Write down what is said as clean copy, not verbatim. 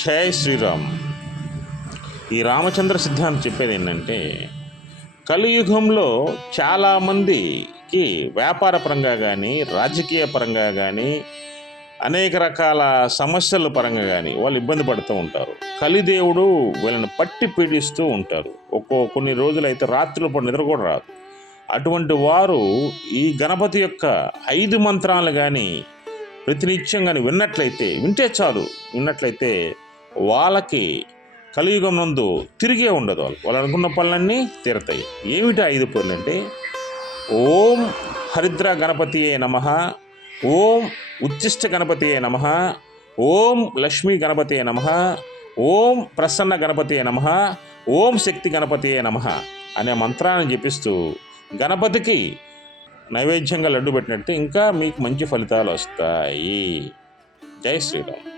జై శ్రీరామ్. ఈ రామచంద్ర సిద్ధాంతం చెప్పేది ఏంటంటే, కలియుగంలో చాలామందికి వ్యాపార పరంగా కానీ, రాజకీయ పరంగా కానీ, అనేక రకాల సమస్యల పరంగా కానీ వాళ్ళు ఇబ్బంది పడుతూ ఉంటారు. కలిదేవుడు వీళ్ళని పట్టి పీడిస్తూ ఉంటారు. కొన్ని రోజులైతే రాత్రుల పూట నిద్ర కూడా రాదు. అటువంటి వారు ఈ గణపతి యొక్క 5 మంత్రాలు కానీ ప్రతినిత్యం కానీ వింటే చాలు, వాళ్ళకి కలియుగం నందు తిరిగే ఉండదు. వాళ్ళు అనుకున్న పనులన్నీ తీరతాయి. ఏమిటి 5 పేర్లు అంటే, ఓం హరిద్ర గణపతియే నమః, ఓం ఉచ్చిష్ట గణపతియే నమః, ఓం లక్ష్మీ గణపతియే నమః, ఓం ప్రసన్న గణపతియే నమః, ఓం శక్తి గణపతియే నమః అనే మంత్రాన్ని జపిస్తూ గణపతికి నైవేద్యంగా లడ్డు పెట్టినట్టు ఇంకా మీకు మంచి ఫలితాలు వస్తాయి. జై శ్రీరామ్.